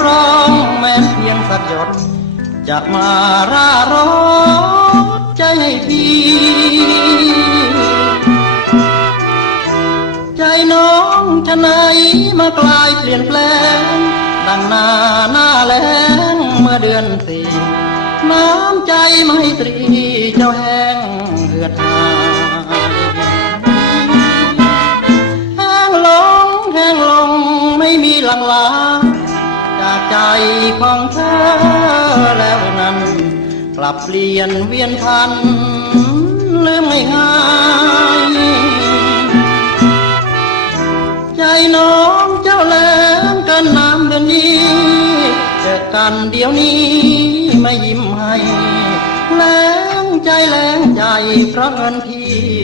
ำร้องแม้เพียงสักหยดจะมาร่าร้อนใจให้พี่ใจน้องฉะไหนมากลายเปลี่ยนแปลงดังหน้าแล้งเมื่อเดือนสี่น้ำใจไม่ตรีเจ้าแห้งเหือดหายแห้งลงไม่มีหลังลาจากใจของเธอแล้วนั้นกลับเปลี่ยนเวียนพันลืมไม่หายใจน้องเจ้าแหลมกันน้ำเดือนนี้เจอกันเดี๋ยวนี้ไม่ยิ้มให้แรงใจเพราะเงินที่